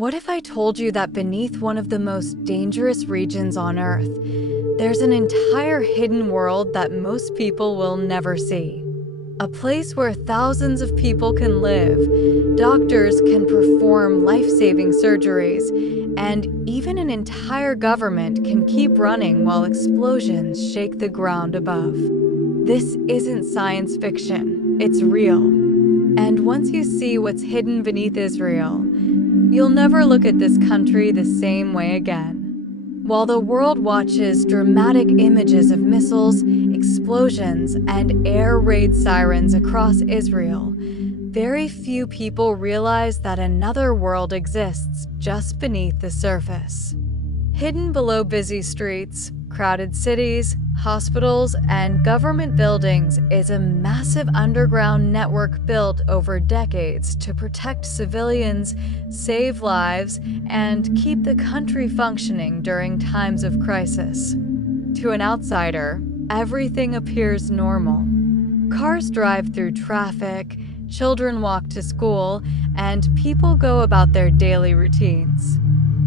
What if I told you that beneath one of the most dangerous regions on Earth, there's an entire hidden world that most people will never see? A place where thousands of people can live, doctors can perform life-saving surgeries, and even an entire government can keep running while explosions shake the ground above. This isn't science fiction, it's real. And once you see what's hidden beneath Israel, you'll never look at this country the same way again. While the world watches dramatic images of missiles, explosions, and air raid sirens across Israel, very few people realize that another world exists just beneath the surface. Hidden below busy streets, crowded cities, hospitals, and government buildings is a massive underground network built over decades to protect civilians, save lives, and keep the country functioning during times of crisis. To an outsider, everything appears normal. Cars drive through traffic, children walk to school, and people go about their daily routines.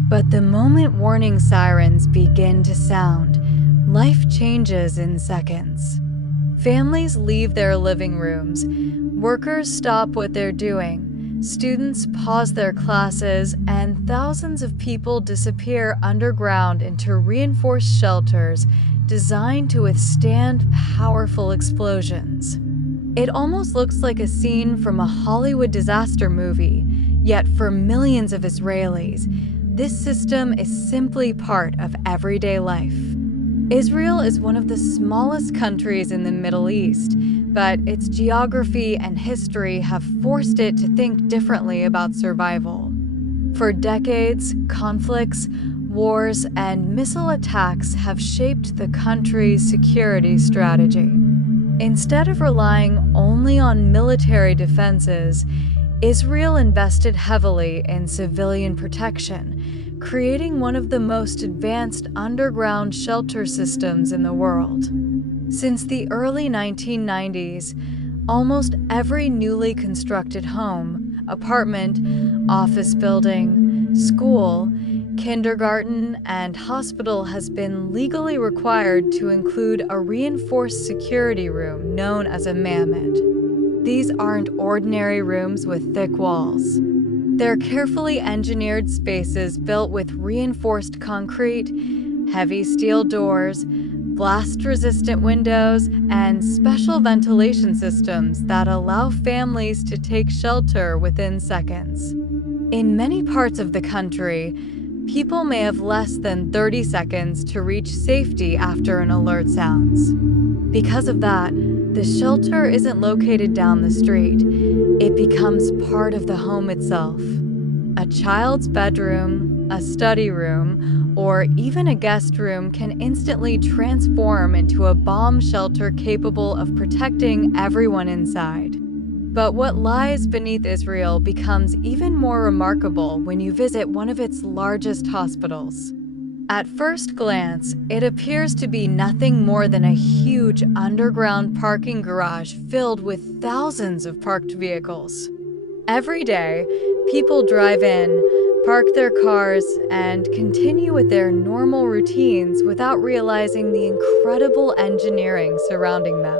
But the moment warning sirens begin to sound, life changes in seconds. Families leave their living rooms, workers stop what they're doing, students pause their classes, and thousands of people disappear underground into reinforced shelters designed to withstand powerful explosions. It almost looks like a scene from a Hollywood disaster movie, yet for millions of Israelis, this system is simply part of everyday life. Israel is one of the smallest countries in the Middle East, but its geography and history have forced it to think differently about survival. For decades, conflicts, wars, and missile attacks have shaped the country's security strategy. Instead of relying only on military defenses, Israel invested heavily in civilian protection, creating one of the most advanced underground shelter systems in the world. Since the early 1990s, almost every newly constructed home, apartment, office building, school, kindergarten, and hospital has been legally required to include a reinforced security room known as a mammoth. These aren't ordinary rooms with thick walls. They're carefully engineered spaces built with reinforced concrete, heavy steel doors, blast-resistant windows, and special ventilation systems that allow families to take shelter within seconds. In many parts of the country, people may have less than 30 seconds to reach safety after an alert sounds. Because of that, the shelter isn't located down the street. It becomes part of the home itself. A child's bedroom, a study room, or even a guest room can instantly transform into a bomb shelter capable of protecting everyone inside. But what lies beneath Israel becomes even more remarkable when you visit one of its largest hospitals. At first glance, it appears to be nothing more than a huge underground parking garage filled with thousands of parked vehicles. Every day, people drive in, park their cars, and continue with their normal routines without realizing the incredible engineering surrounding them.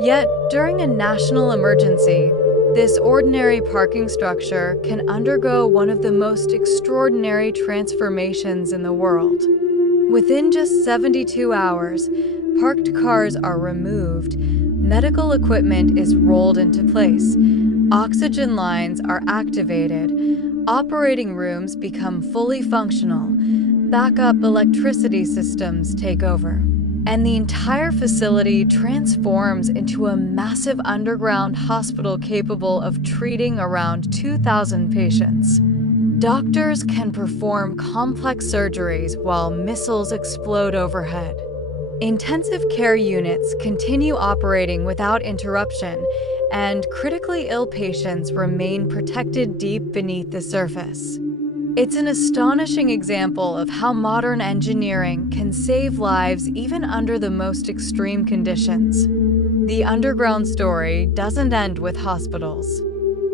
Yet, during a national emergency, this ordinary parking structure can undergo one of the most extraordinary transformations in the world. Within just 72 hours, parked cars are removed, medical equipment is rolled into place, oxygen lines are activated, operating rooms become fully functional, backup electricity systems take over, and the entire facility transforms into a massive underground hospital capable of treating around 2,000 patients. Doctors can perform complex surgeries while missiles explode overhead. Intensive care units continue operating without interruption, and critically ill patients remain protected deep beneath the surface. It's an astonishing example of how modern engineering can save lives even under the most extreme conditions. The underground story doesn't end with hospitals.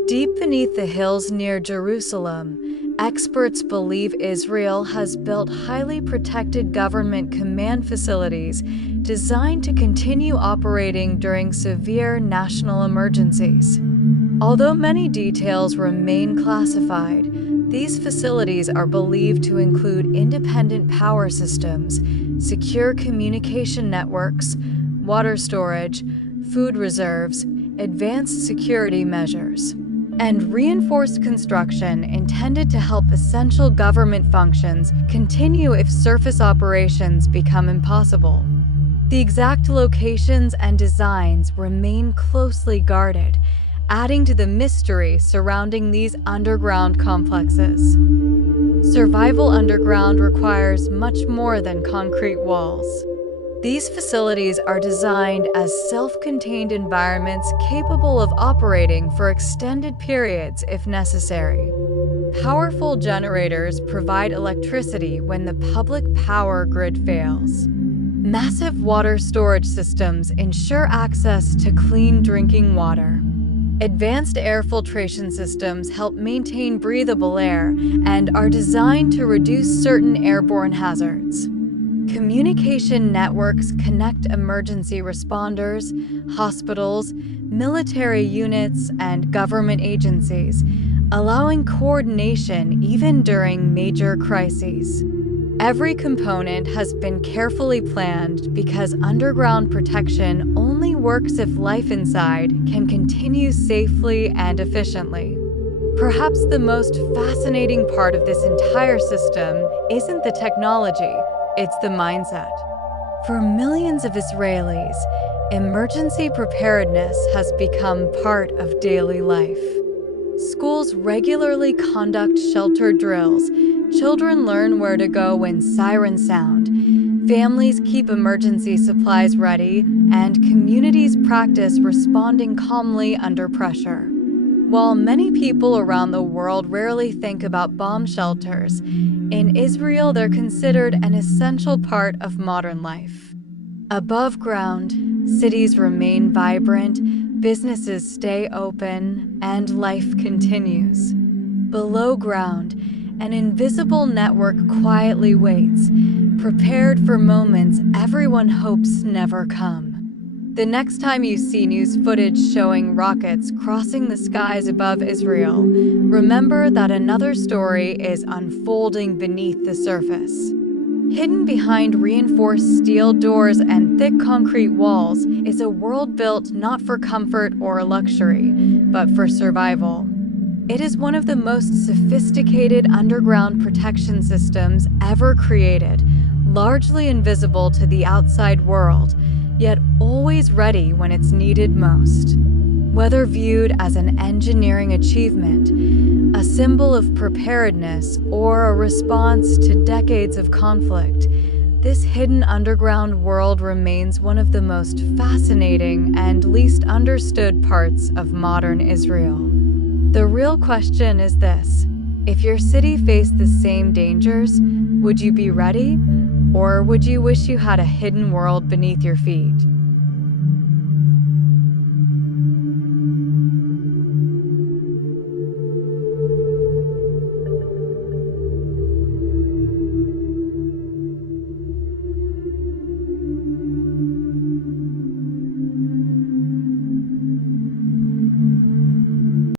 Deep beneath the hills near Jerusalem, Experts believe Israel has built highly protected government command facilities designed to continue operating during severe national emergencies. Although many details remain classified, these facilities are believed to include independent power systems, secure communication networks, water storage, food reserves, advanced security measures, and reinforced construction intended to help essential government functions continue if surface operations become impossible. The exact locations and designs remain closely guarded, adding to the mystery surrounding these underground complexes. Survival underground requires much more than concrete walls. These facilities are designed as self-contained environments capable of operating for extended periods if necessary. Powerful generators provide electricity when the public power grid fails. Massive water storage systems ensure access to clean drinking water. Advanced air filtration systems help maintain breathable air and are designed to reduce certain airborne hazards. Communication networks connect emergency responders, hospitals, military units, and government agencies, allowing coordination even during major crises. Every component has been carefully planned because underground protection only works if life inside can continue safely and efficiently. Perhaps the most fascinating part of this entire system isn't the technology, it's the mindset. For millions of Israelis, emergency preparedness has become part of daily life. Schools regularly conduct shelter drills, children learn where to go when sirens sound, families keep emergency supplies ready, and communities practice responding calmly under pressure. While many people around the world rarely think about bomb shelters, in Israel they're considered an essential part of modern life. Above ground, cities remain vibrant, businesses stay open, and life continues. Below ground, an invisible network quietly waits, prepared for moments everyone hopes never come. The next time you see news footage showing rockets crossing the skies above Israel, remember that another story is unfolding beneath the surface. Hidden behind reinforced steel doors and thick concrete walls is a world built not for comfort or luxury, but for survival. It is one of the most sophisticated underground protection systems ever created, largely invisible to the outside world, yet always ready when it's needed most. Whether viewed as an engineering achievement, a symbol of preparedness, or a response to decades of conflict, this hidden underground world remains one of the most fascinating and least understood parts of modern Israel. The real question is this: if your city faced the same dangers, would you be ready? Or would you wish you had a hidden world beneath your feet?